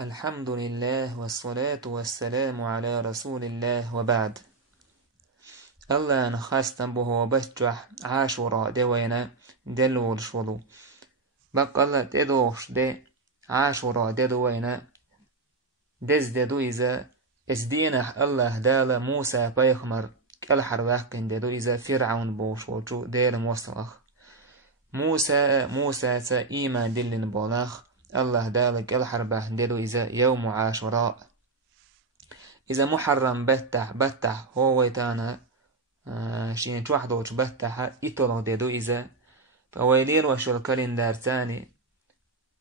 الحمد لله والصلاة والسلام على رسول الله وبعد. الله نخاستن بهو بسجح عاشوراء دوينا دلول شولو بق الله تدوش دي عاشوراء دوينا دز ددو إذا اسدينح الله دال موسى بيخمر كالحر واحكن ددو إذا فرعون بوش وجو دير موصلخ موسى تا إيمان دلن بولاخ الله دالك الحربة دلو إذا يوم عاشوراء إذا محرم بتح هو ويتانا شين توحدوش بتح إطلق دلو إذا فويلير وشو الكالندار تاني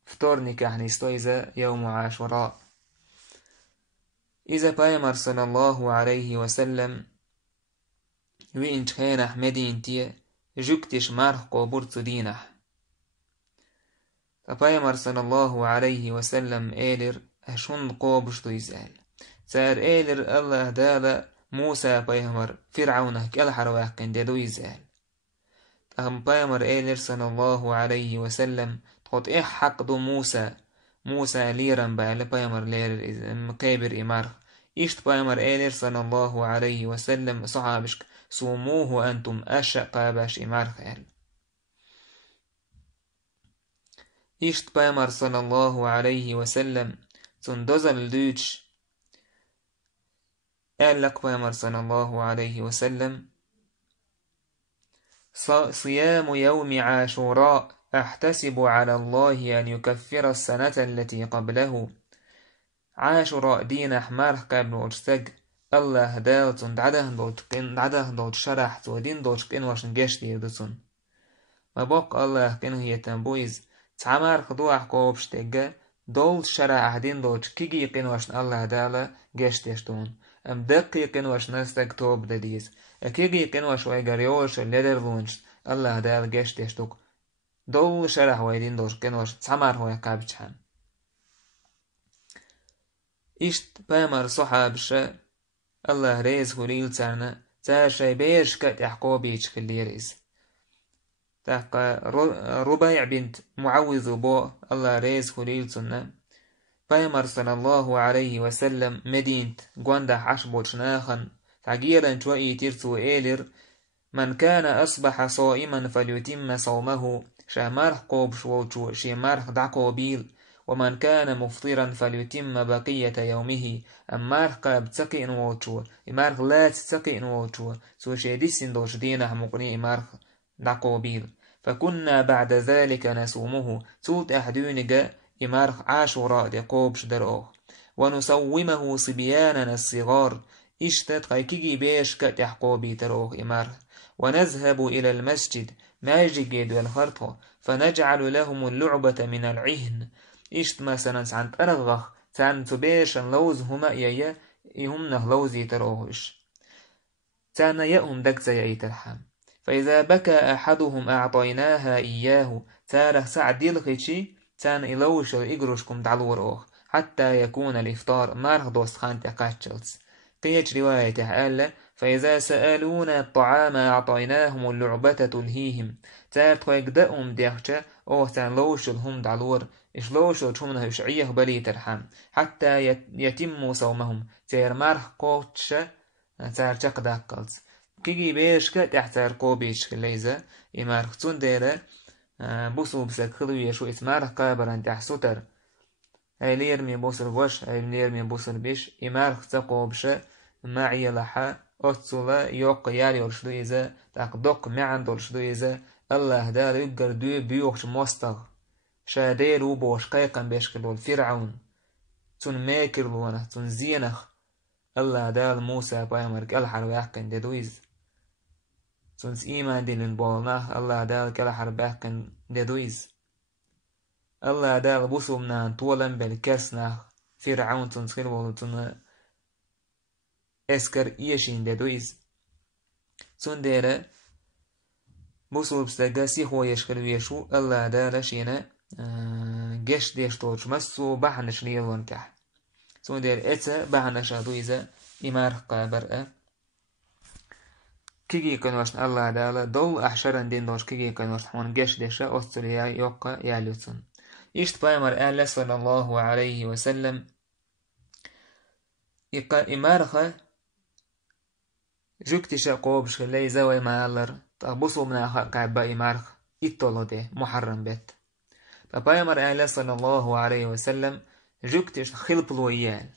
فطورني كحنيستو إذا يوم عاشوراء إذا بايمر صلى الله عليه وسلم وإنش خينح مدينتي جوكتش مارخ قوبورتو دينح فبايمر صلى الله عليه وسلم إيلر أشون قوبشتو يزال سار إيلر الله دالا موسى بايمر فرعونه كالحر واقن دادو يزال تهم بايمر إيلر صلى الله عليه وسلم تقول إيه حق دو موسى ليران بايل بايمر لير مقابر إمار إشت بايمر إيلر صلى الله عليه وسلم صحابشك صوموه أنتم أشقا باش إمار خيال إشت بايمر صلى الله عليه وسلم تندزل دوتش قال لك بايمر صلى الله عليه وسلم صيام يوم عاشوراء أحتسب على الله أن يكفر السنة التي قبله عاشوراء دين أحمر قبل أجتق الله دالتون دعده دوت شرح ودين دوت كن واشن جيش ديردتون ما بق الله كن هي تنبويز تعمر خدوح قوبشتق دول شرح دين دوت كيجي كن واشن الله دالا جيش ديشتون أم دقي كن واشن نستق توب دديز كيجي كن واش ويجريوش الليدرلونش الله دال جيش ديشتوك دول شرح ويدين دوت كن واش تعمر هو يقابشان إشت بامر صحابش الله ريز خليل تارنا تار شي بيرش كت يحقوبيش خليريز تاقا ربيع بنت معوذ بو الله ريز خليل تنا بامر صلى الله عليه وسلم مدينة قواندا حشبوت شناخن تعجيرا شوئي ترسو إيلر من كان أصبح صائما فليتم صومه شامرح قوب شووشو شامرح دعقو بيل ومن كان مفطرا فليتم بقية يومه أمارخ قاب تسقي نووتشو إمارخ لا تسقي نووتشو سو شيديسين دوش دينه مقني إمارخ دعقوبيل فكنا بعد ذلك نسومه سوت أحدونك إمارخ عاشوراء دقوبش دروه ونسومه صبياننا الصغار اشتت قيكي بيش كتحقوبي تروه إمارخ ونذهب إلى المسجد ماجد والخرطة فنجعل لهم اللعبة من العهن إشت مثلا عن أرغخ تان تبيشن لوز هما إياه إهمنه لوزي تروهش تان يأهم دكزا يأيترحم فإذا بكى أحدهم أعطيناها إياه تاره سعد يلخيشي تان إلوش الإقرشكم دعلور حتى يكون الإفطار مارخ دوست خان تقاتشلس قيش رواية ألا فإذا سألونا الطعام أعطيناهم اللعبة تلهيهم تار تقدأهم ديخشة تان لوش الهم دعلور إشلوش وشمنه يشعيه بلي ترحم حتى يتموا صومهم تير مارخ قوتش تار تق داقلت كيجي بيشك تحتار قوبيش ليزا إمارخ تندير بوسو بسك خلو يشو إتمارخ قابران تحسوتر أي ليرمي بوسر وش أي ليرمي بوسر بيش إمارخ تقوبش معي لحا أتصلا يوق يالي ورشدو إذا تقدق معن دورشدو إذا الله دار يقر دو بيوخش مستغ شاديرو بوش قيقن بيشكلو الفرعون تون ماكرلونه تون زينخ الله دال موسى بايمرك الحر ويحكن ددويز تون إيمان دين البولناه الله دال كالحر بيحكن ددويز الله دال بوسو منان طولن بالكسناه فرعون تون سخلو تون اسكر إيشين ددويز تون ديره بوسو بستغا سيخو يشكلو يشو الله دال شينا جيش ديش توش مسو بحنش ليلون كح سو دير إتا بحنش أدويزة إمار قابر كيجي كنوشن الله دالا دول أحشرن دين دوش كيجي كنوشن حون جيش ديشا أستريا يوقع ياليوتون إشت بايمر آل صلى الله عليه وسلم إمارخة جوكتش قوبش لي زوي مالر تغبصوا من قعبا إمارخ إطولو دي محرم بيت فبايمر آل صلى الله عليه وسلم جوكتش خلبلو إيال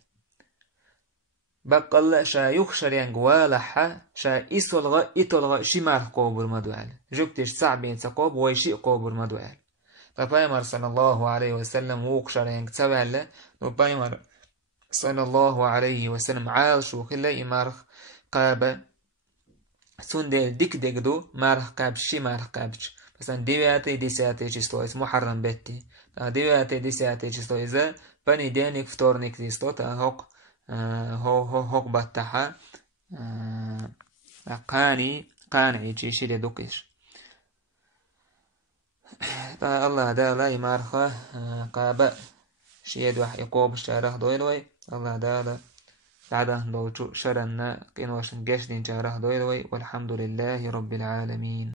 بقل شا يخشر ينقوالحا شا إتولغا شمارخ قوبر مدوال جوكتش صعبين تقوب ويشي قوبر مدوال فبايمر صلى الله عليه وسلم وقشر ينقتوال وبايمر صلى الله عليه وسلم عال شو خلا إمارخ قابا سندل ديك دو مارخ قابش شي مارخ قابش مثلا ديواتي ديساتي جستويس محرم بيتي ديواتي ديساتي جستويس بني دينك فتورنك ديستو تا هوق باتحا قانعي جيشي لدوكيش تا الله دا لا يمارخه قابا شيد وح يقوب شارخ دويلوي الله دا بعده دوجو شرنا قين واشن قشدين شارخ دويلوي والحمد لله رب العالمين.